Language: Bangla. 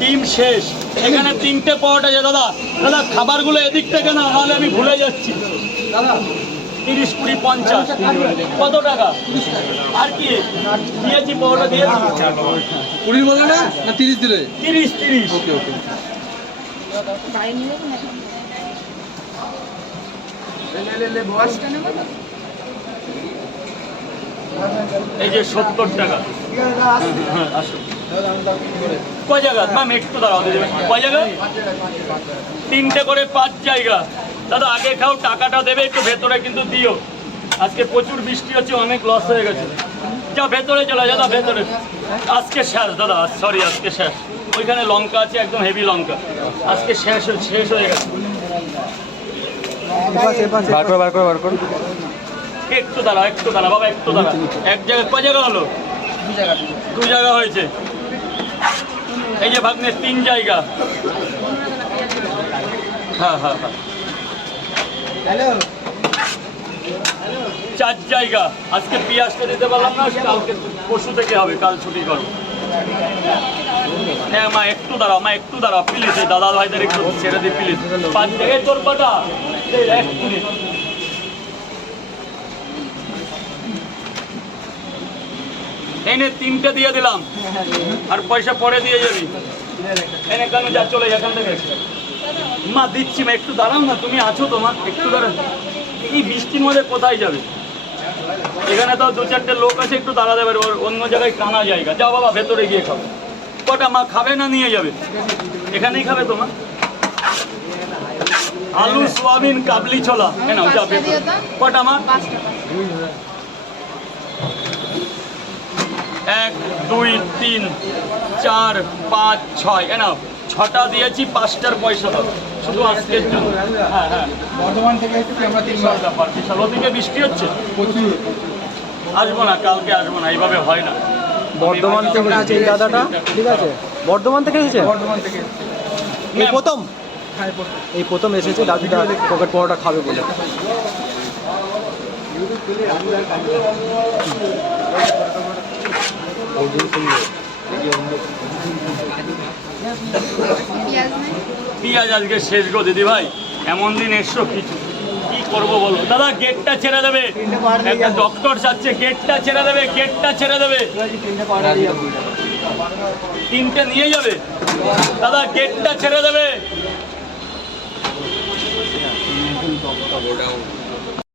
ডিম শেষ। এখানে 3টে পরোটা আছে দাদা। দাদা খাবারগুলো এদিক থেকে না, নাহলে আমি ভুলে যাচ্ছি। দাদা 30, 20, 50 কত টাকা? আর কি দিয়েছি? পরোটা দিয়েছি 20 বলে না 30 দিলে? 30। ওকে ওকে। এই যে 70 টাকা। আসো কয় জায়গা ম্যাম? একটু দাঁড়াও দিদি। কয় জায়গা? 3টে করে 5 জায়গা। দাদা আগে খাও, টাকাটা দেবে একটু ভেতরে কিন্তু দিও। আজকে প্রচুর বৃষ্টি হচ্ছে, অনেক লস হয়ে গেছে। যা ভেতরে চলে যা, ভেতরে। আজকে শেষ দাদা, সরি আজকে শেষ। ওইখানে লঙ্কা আছে, একদম হেভি লঙ্কা। আজকে শেষ হয়ে গেছে। বার কর। একটু দাঁড়া বাবা, একটু দাঁড়া। এক জায়গায় কয় জায়গা হলো? 2 জায়গা হয়েছে। এই যে ভাগ্নে 3 জায়গা। হ্যাঁ 4 জায়গা। আজকে পেঁয়াজটা দিতে পারলাম না, কালকে পরশু থেকে হবে, কাল ছুটি করো। হ্যাঁ মা একটু দাঁড়াও প্লিজ। এই দাদা ভাইদের একটু ছেড়ে দিই প্লিজ। 5 জায়গায় তোর কটা? 1 মিনিট। এনে 3টে দিয়ে দিলাম, আর পয়সা পরে দিয়ে যাবি। এনে কেন যা, চলে এখান থেকে। মা দিচ্ছি মা, একটু দাঁড়াও না, তুমি আছো তো মা, একটু দাঁড়াও। এই বৃষ্টির মধ্যে কোথায় যাবে? এখানে তো 2-4টে লোক আছে, একটু দাঁড়াতে পারবে। অন্য জায়গায় কানা জায়গা। যাও বাবা ভেতরে গিয়ে খাবে। কটা মা খাবে না নিয়ে যাবে? এখানেই খাবে তো মা। আলু সোয়াবিন কাবলি ছোলা নাও, যাও ভেতরে। কটা মা? 1, 2, 3, 4, 5, 6 নাও। 6টা দিয়েছি, 5টার পয়সা দাও শুধু আজকের জন্য। হ্যাঁ বর্ধমান থেকে এসেছি আমরা 3 বার। ব্যাপার বিশাল। ওদিকে বৃষ্টি হচ্ছে প্রচুর। আসবো না, কালকে আসবো না, এইভাবে হয় না। বর্ধমান থেকে এসেছে এই দাদাটা, ঠিক আছে? বর্ধমান থেকে এসেছে? বর্ধমান থেকে এই প্রথম এসেছে দাদুটা পকেট পরোটা খাবে বলে। পেঁয়াজ আজকে শেষ গো দিদি ভাই। এমন দিন এসছো, কিছু কি করবো বলো। দাদা গেটটা ছেড়ে দেবে, একটা ডক্টর যাচ্ছে, গেটটা ছেড়ে দেবে। 3টে নিয়ে যাবে দাদা, গেটটা ছেড়ে দেবে।